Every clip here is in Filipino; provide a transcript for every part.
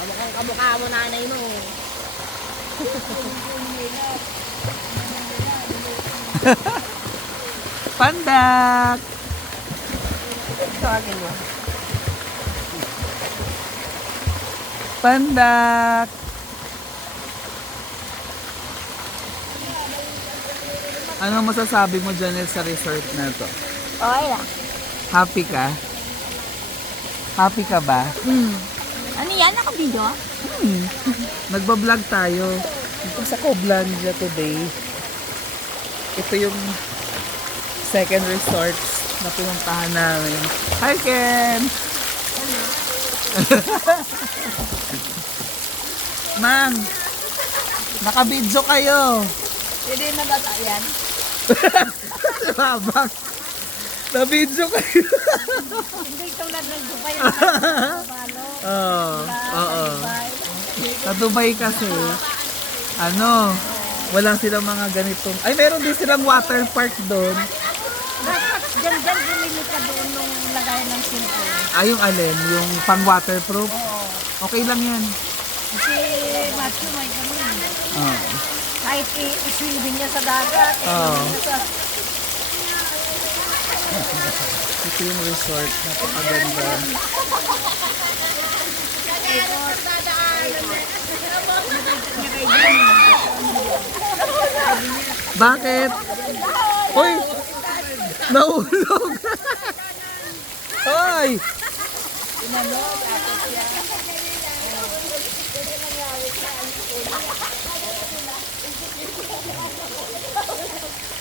Kamukhang kamukha mo nanay mo. Pandak! Tawagin mo. Pandak! Ano masasabi mo, Janelle, sa resort na to? Okay lang. Happy ka? Happy ka ba? Ano yan? Naka-video? Nagbablog tayo. Dito sa Coblandia today. Ito yung second resort na pinuntahan namin. Hi, Ken! Mang! Naka-video kayo! Hindi na bata yan. Habang! Na-video kayo! Hindi tulad ng Dubai na ano. Oo. Sa Dubai kasi, ano, wala silang mga ganitong, ay meron din silang water park doon. Dapat dyan bumili ka doon nung lagayan ng cellphone. Ay, yung alin, yung pang waterproof. Oo. Okay lang yan. Kasi Matthew may ganun. Oo. Kahit i-swimming niya sa dagat. Oo. i-swimming niya sa... Ito yung resort, napakaganda. Bakit? Uy! Nahulog! Hoy!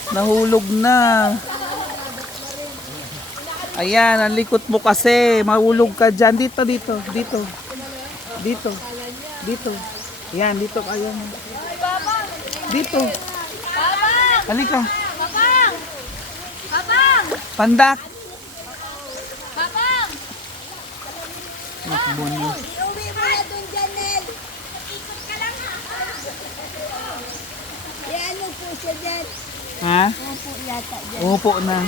Nahulog na. Ayan, ang likot mo kasi. Mahulog ka dyan. Dito. Dito. Ayan, dito kayo. Dito. Halika. Babang! Babang! Pandak. Babang! Nakbo niyo. Iuwi mo na doon, Janel. Ikot ka lang ha. Yan mo po siya dyan. Ha? Opo yata dyan. Upo na.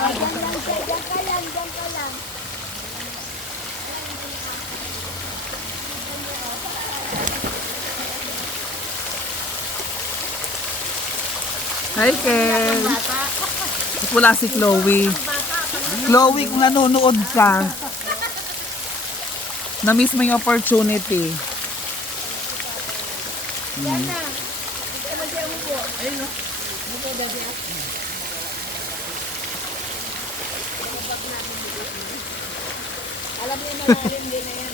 Dyan lang siya. Dyan ka lang. Hi, Ken. Wala si Chloe. Chloe, kung nanonood ka, na-miss mo yung opportunity. Yan na. Ito ba siya upo? Ayun no. Dito ba siya? Alam niyo na rin din na yan.